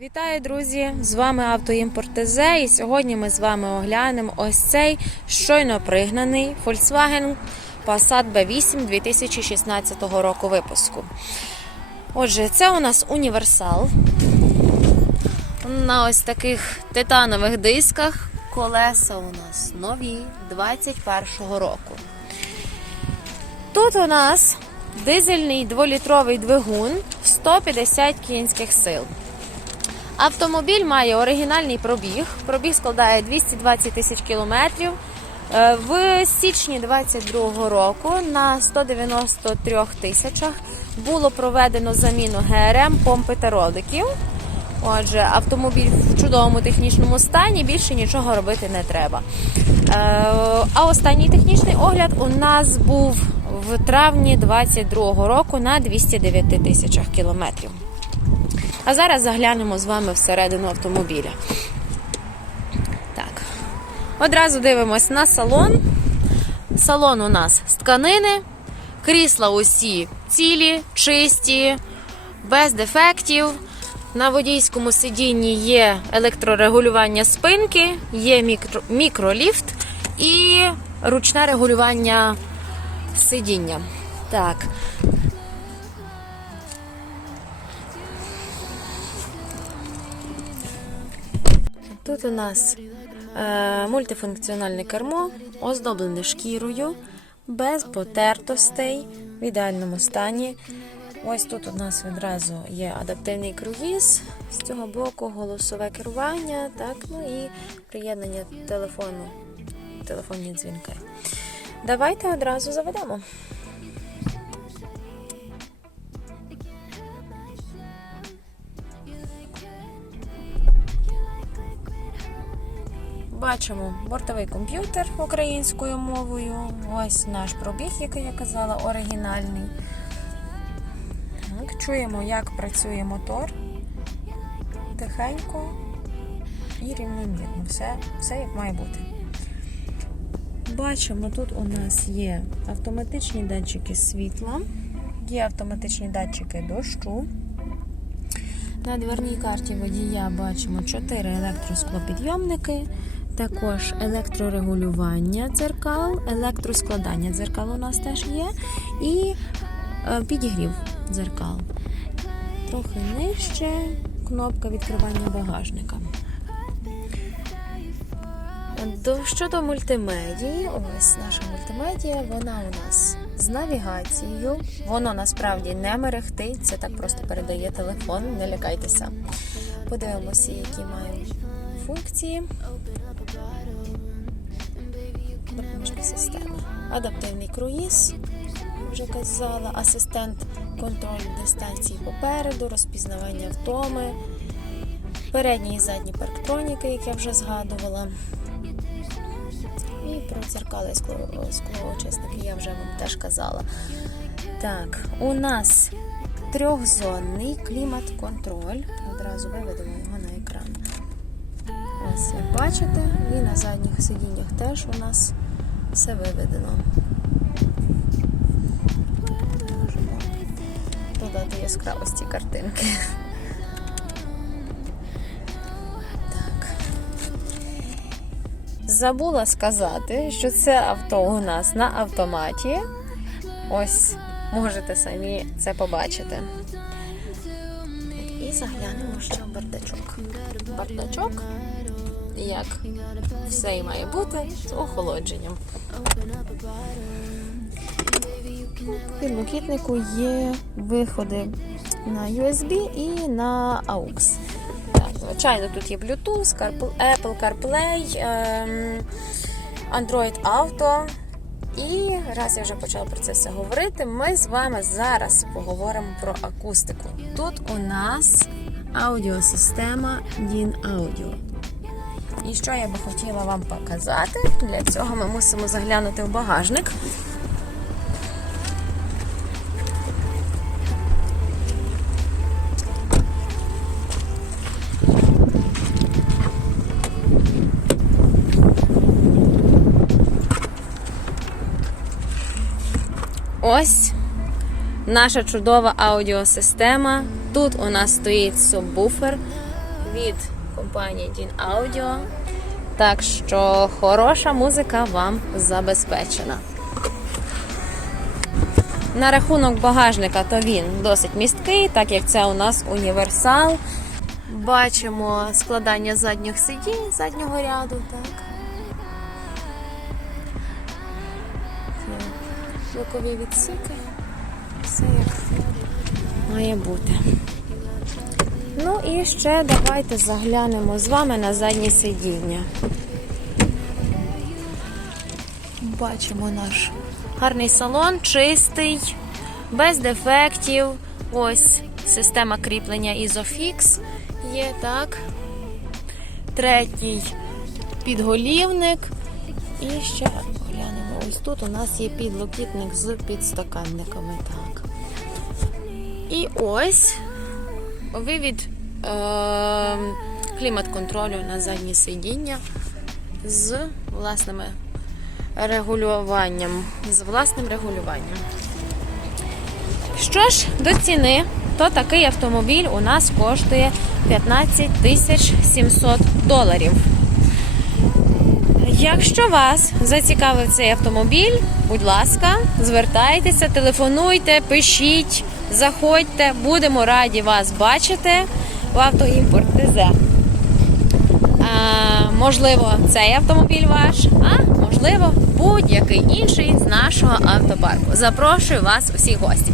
Вітаю, друзі! З вами Автоімпорт ТЗ і сьогодні ми з вами оглянемо ось цей щойно пригнаний Volkswagen Passat B8 2016 року випуску. Отже, це у нас універсал на ось таких титанових дисках. Колеса у нас нові 21-го року. Тут у нас дизельний 2-літровий двигун 150 кінських сил. Автомобіль має оригінальний пробіг. Пробіг складає 220 тисяч кілометрів. Е, В січні 2022 року на 193 тисячах було проведено заміну ГРМ, помпи та роликів. Отже, автомобіль в чудовому технічному стані, більше нічого робити не треба. Е, А останній технічний огляд у нас був в травні 2022 року на 209 тисячах кілометрів. А зараз заглянемо з вами всередину автомобіля. Так. Одразу дивимось на салон. Салон у нас з тканини, крісла усі цілі, чисті, без дефектів. На водійському сидінні є електрорегулювання спинки, є мікро, мікроліфт і ручне регулювання сидіння. Так. Тут у нас е, мультифункціональне кермо, оздоблене шкірою, без потертостей, в ідеальному стані. Ось тут у нас відразу є адаптивний круїз, з цього боку голосове керування, так, ну і приєднання телефону, телефонні дзвінки. Давайте одразу заведемо. Бачимо бортовий комп'ютер українською мовою. Ось наш пробіг, який я казала, оригінальний. Так, чуємо, як працює мотор. Тихенько і рівномірно. Все, все як має бути. Бачимо, тут у нас є автоматичні датчики світла, є автоматичні датчики дощу. На дверній карті водія бачимо 4 електросклопідйомники, також електрорегулювання дзеркал, електроскладання дзеркал у нас теж є, і е, підігрів дзеркал. Трохи нижче кнопка відкривання багажника. Щодо мультимедії, ось наша мультимедія, вона у нас з навігацією. Воно насправді не мерехтить, це так просто передає телефон, не лякайтеся. Подивимося, які мають функції. Допоміжна система. Адаптивний круїз, вже казала, асистент контролю дистанції попереду, розпізнавання втоми, передні і задні парктроніки, як я вже згадувала. І про дзеркали скло- склоочисники я вже вам теж казала. Так, у нас трьохзонний клімат-контроль. Одразу виведемо. Ось, як бачите, і на задніх сидіннях теж у нас все виведено. Можемо додати яскравості картинки. Так. Забула сказати, що це авто у нас на автоматі. Ось можете самі це побачити. І заглянемо ще в бардачок. Бардачок, як все і має бути, з охолодженням. В підлокітнику є виходи на USB і на AUX. Так, звичайно, тут є Bluetooth, Apple CarPlay, ем, Android Auto. І раз я вже почала про це все говорити, ми з вами зараз поговоримо про акустику. Тут у нас аудіосистема DIN Audio. І що я би хотіла вам показати? Для цього ми мусимо заглянути в багажник. Ось наша чудова аудіосистема. Тут у нас стоїть субвуфер від компанії Din Audio. Так що хороша музика вам забезпечена. На рахунок багажника, то він досить місткий, так як це у нас універсал. Бачимо складання задніх сидінь, заднього ряду, так. Бокові відсіки. Все як має бути. Ну і ще давайте заглянемо з вами на заднє сидіння. Бачимо наш гарний салон, чистий, без дефектів. Ось система кріплення Isofix є, так. Третій підголівник. І ще поглянемо. Ось тут у нас є підлокітник з підстаканниками. Так. І ось вивід е, клімат-контролю на заднє сидіння з власними регулюванням. З власним регулюванням. Що ж, до ціни, то такий автомобіль у нас коштує 15 тисяч 700 доларів. Якщо вас зацікавив цей автомобіль, будь ласка, звертайтеся, телефонуйте, пишіть, заходьте, будемо раді вас бачити в автоімпорт ТЗ. А, можливо, цей автомобіль ваш, а можливо, будь-який інший з нашого автопарку. Запрошую вас усіх гості.